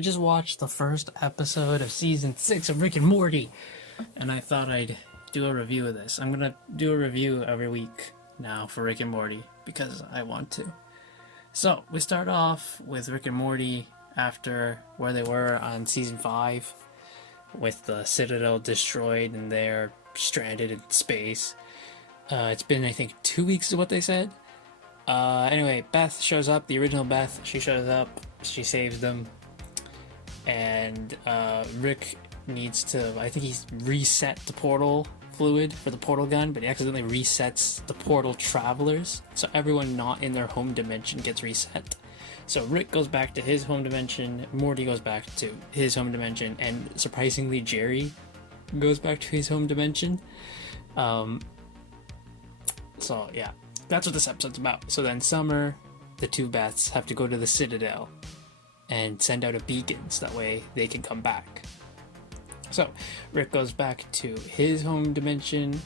I just watched the first episode of season 6 of Rick and Morty, and I thought I'd do a review of this. I'm gonna do a review every week now for Rick and Morty because I want to. So, we start off with Rick and Morty after where they were on season 5, with the Citadel destroyed and they're stranded in space. It's been, I think, 2 weeks is what they said. Anyway, Beth shows up, the original Beth. She shows up, she saves them, and Rick needs to, I think he's reset the portal fluid for the portal gun, but he accidentally resets the portal travelers, so everyone not in their home dimension gets reset. So Rick goes back to his home dimension, Morty goes back to his home dimension, and surprisingly Jerry goes back to his home dimension. So yeah, that's what this episode's about. So then Summer, the two Beths, have to go to the Citadel and send out a beacon so that way they can come back. So Rick goes back to his home dimension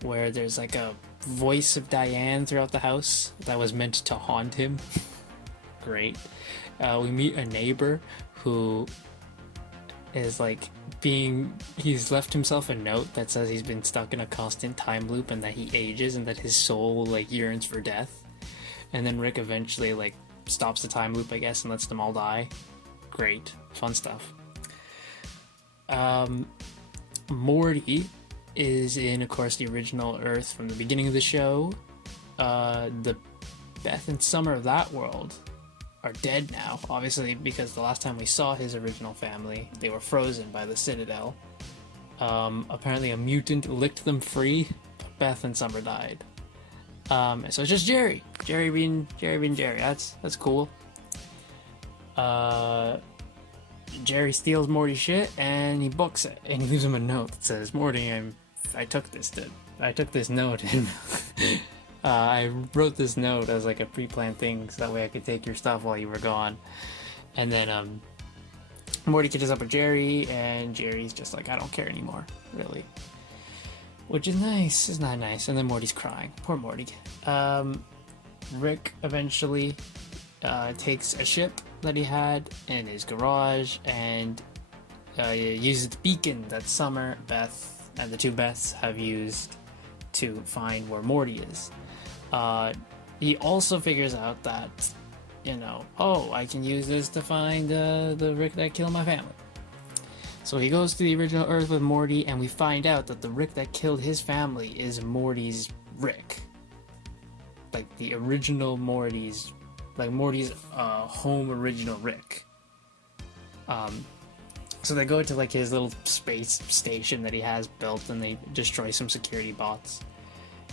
where there's like a voice of Diane throughout the house that was meant to haunt him. Great. We meet a neighbor who is like he's left himself a note that says he's been stuck in a constant time loop and that he ages and that his soul like yearns for death. And then Rick eventually like stops the time loop, I guess, and lets them all die. Great. Fun stuff. Morty is in, of course, the original Earth from the beginning of the show. The Beth and Summer of that world are dead now, obviously, because the last time we saw his original family, they were frozen by the Citadel. Apparently a mutant licked them free, but Beth and Summer died. So it's just Jerry being Jerry. That's cool. Jerry steals Morty's shit and he books it, and he leaves him a note that says, "Morty, I took this note and I wrote this note as like a pre-planned thing so that way I could take your stuff while you were gone." And then Morty catches up with Jerry, and Jerry's just like, "I don't care anymore, really." Which is nice. It's not nice. And then Morty's crying. Poor Morty. Rick eventually takes a ship that he had in his garage and uses the beacon that Summer, Beth, and the two Beths have used to find where Morty is. He also figures out that, I can use this to find the Rick that killed my family. So he goes to the original Earth with Morty, and we find out that the Rick that killed his family is Morty's Rick. Like the original Morty's home original Rick. So they go to like his little space station that he has built, and they destroy some security bots.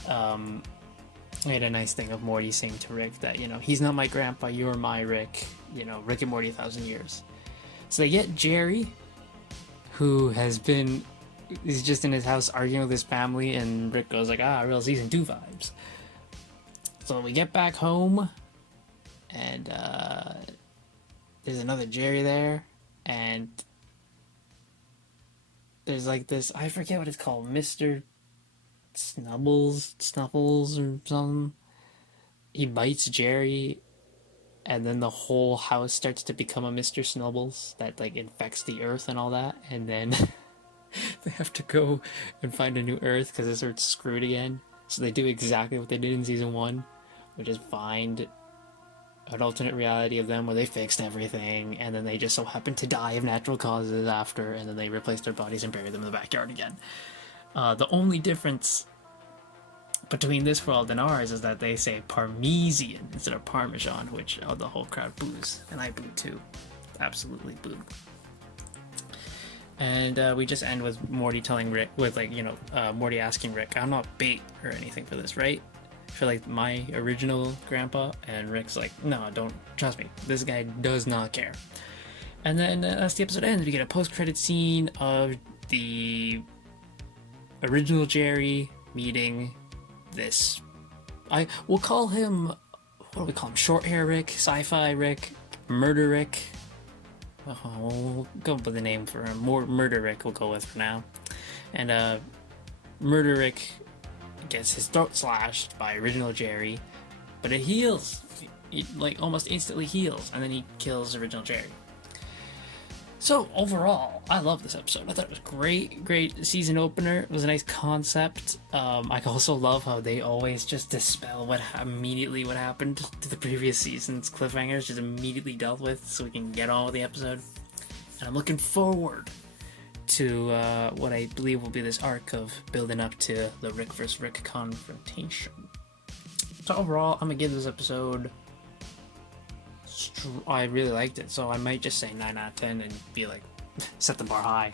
We had a nice thing of Morty saying to Rick that, he's not my grandpa, you're my Rick. Rick and Morty 1,000 years. So they get Jerry, who he's just in his house arguing with his family, and Rick goes like, real season 2 vibes. So we get back home, and there's another Jerry there, and there's like this, I forget what it's called, Mr. Snuffles or something. He bites Jerry, and then the whole house starts to become a Mr. Snubbles that like infects the Earth and all that, and then they have to go and find a new Earth because this Earth's screwed again. So they do exactly what they did in season 1, which is find an alternate reality of them where they fixed everything, and then they just so happen to die of natural causes after, and then they replace their bodies and bury them in the backyard again. The only difference between this world and ours is that they say Parmesan instead of Parmesan, which the whole crowd boos, and I booed too. Absolutely booed. And we just end with Morty telling Rick, Morty asking Rick, "I'm not bait or anything for this, right? For like my original grandpa?" And Rick's like, "No, don't, trust me, this guy does not care." And then as the episode ends, we get a post-credit scene of the original Jerry meeting this, we'll call him, what do we call him? Short hair Rick, sci-fi Rick, murder Rick. We'll go up with a name for him. Murder Rick we'll go with for now. And murder Rick gets his throat slashed by original Jerry, but it heals. He like almost instantly heals, and then he kills original Jerry. So overall, I love this episode. I thought it was great season opener. It was a nice concept. I also love how they always just dispel immediately what happened to the previous season's cliffhangers, just immediately dealt with, so we can get on with the episode. And I'm looking forward to what I believe will be this arc of building up to the Rick vs. Rick confrontation. So overall, I'm gonna give this episode. I really liked it, so I might just say 9 out of 10 and be like, set the bar high.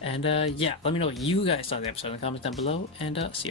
And yeah, let me know what you guys thought of the episode in the comments down below, and see you